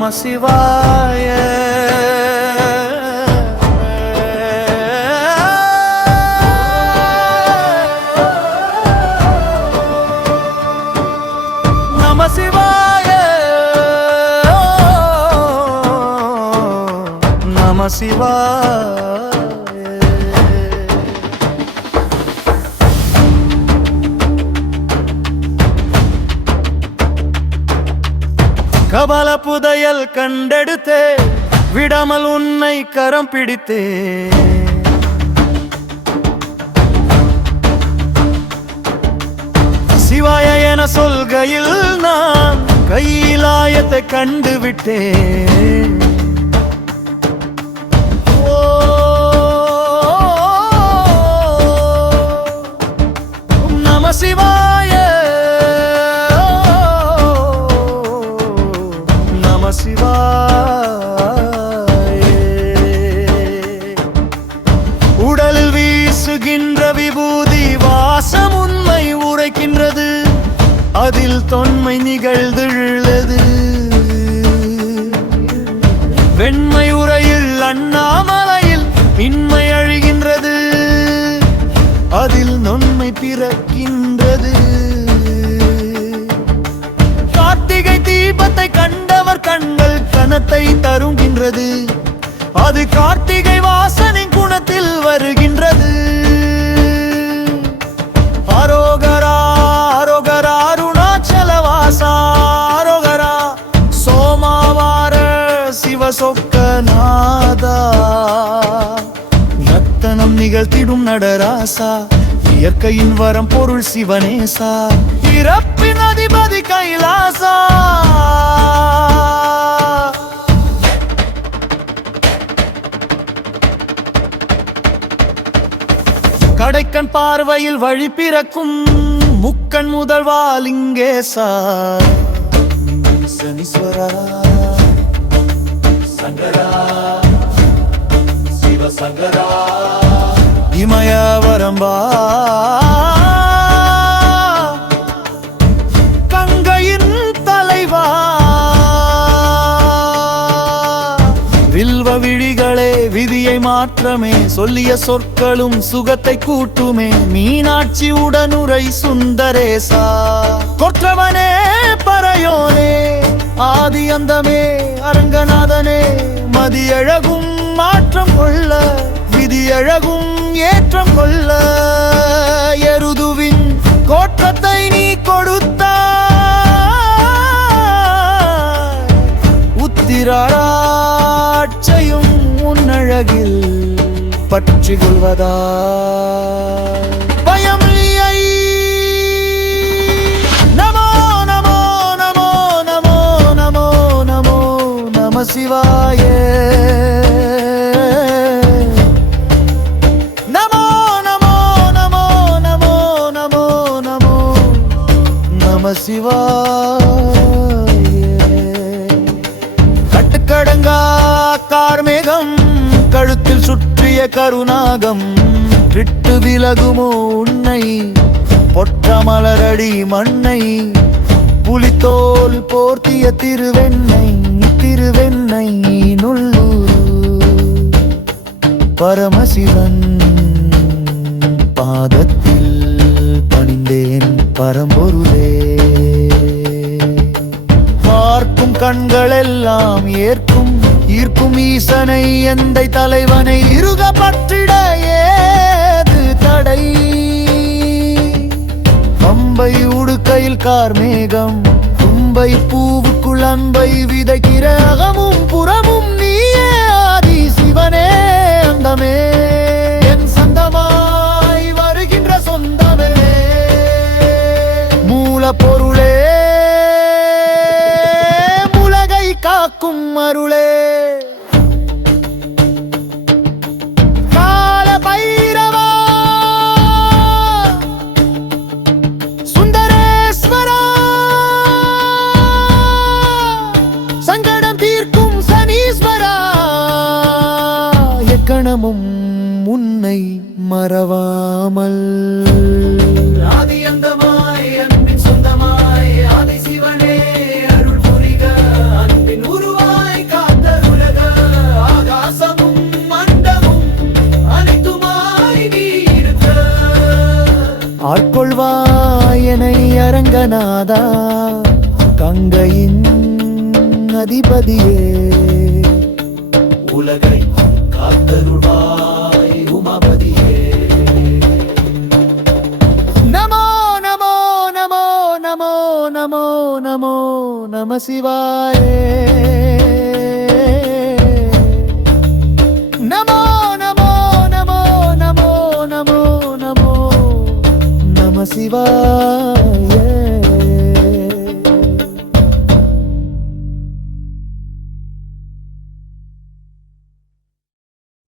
நம சிவாய. நம சிவாய நம சிவாய. கபல புதையல் கண்டெடுத்தே விடாமல் உன்னை கரம் பிடித்தே சிவாய என சொல்கையில் நான் கையிலாயத்தை கண்டுவிட்டேன். நம சிவாய நம சிவாய. உடலில் வீசுகின்ற விபூதி வாசம் உண்மை உரைக்கின்றது, அதில் தொன்மை நிகழ்ந்துள்ளது. வெண்மை உரையில் அண்ணாமலையில் இன்மை அழிகின்றது, அதில் நொன்மை பிறக்கின்றது. கார்த்திகை தீபத்தை கண்டவர் கண்கள் கனத்தை தருகின்றது, அது கார்த்திகை வாசனின் குணத்தில் வருகின்றது. அரோகரா அரோகரா அருணாச்சல வாசா அரோகரா சோமாவார சிவசொக்கநாதா. நர்த்தனம் நிகழ்த்திடும் நடராசா, இயற்கையின் வரம் பொருள் சிவனேசா, இறப்பின் அதிபதி கைலாசா. கடைக்கண் பார்வையில் வழி பிறக்கும் முக்கண் முதல்வா லிங்கேசா. சனீஸ்வரா சங்கரா சிவசங்கரா இமயவரம்பா கங்கையின் தலைவா. வில்வ விழிகளே விதியை மாற்றமே, சொல்லிய சொற்களும் சுகத்தை கூட்டுமே. மீனாட்சி உடனுரை சுந்தரேசா. கொற்றவனே பறையோனே ஆதி அந்தமே அரங்கநாதனே. மதியழகும் மாற்றம் கொள்ள, விதியழகும் ஏற்றம் கொள்ள. எருதுவின் கோற்றத்தை நீ கொடுத்தாய், உத்திராட்சையும் உன்னழகில் பற்றி கொள்வதா பயம் நீயை. நமோ நமோ நமோ நமோ நமோ நமோ நம சிவாய. நமோ நமோ நமோ நமோ நமோ நமோ நம சிவாய. கட்டுக்கடங்கா கார்மேகம் கழுத்தில் சுற்றிய கருநாகம், விட்டு விலகுமோ உன்னை பொற்ற மலரடி மண்ணை. புலித்தோல் போர்த்திய திருவெண்ணை திருவெண்ணை நுள்ளூர் பரமசிவன் பாதத்தில் பணிந்தேன் பரம்பொருளே. பார்க்கும் கண்களெல்லாம் ஏற்கும் ஈர்க்கும் ஈசனை எந்தை தலைவனை இருக பற்றிட ஏது தடை. பம்பை உடுக்கையில் கார்மேகம், தும்பை பூவுக்குள் அன்பை விதைக்கிற அகமும் புறமும் நீயே ஆதி சிவனே அந்தமே. என் சொந்தமாய் வருகின்ற சொந்தமே மூல பொருளே, உலகை காக்கும் அருளே. கால பைரவா சுந்தரேஸ்வரா, சங்கடம் தீர்க்கும் சனீஸ்வரா. எக்கணமும் உன்னை மறவாமல் ஆதி அந்தமாய் அன்பின் சொந்தமாய் ஆதி சிவனே அருள் புரிக அன்பின் உருவா. ரங்கநாதா கங்கையின் அதிபதியே உலகை காத்தருள்வாய் உமாபதியே நமோ நமோ நமோ நமோ நமோ நமோ நம சிவாயே நமோ நமோ நமோ நமோ நமோ நமோ நம சிவாய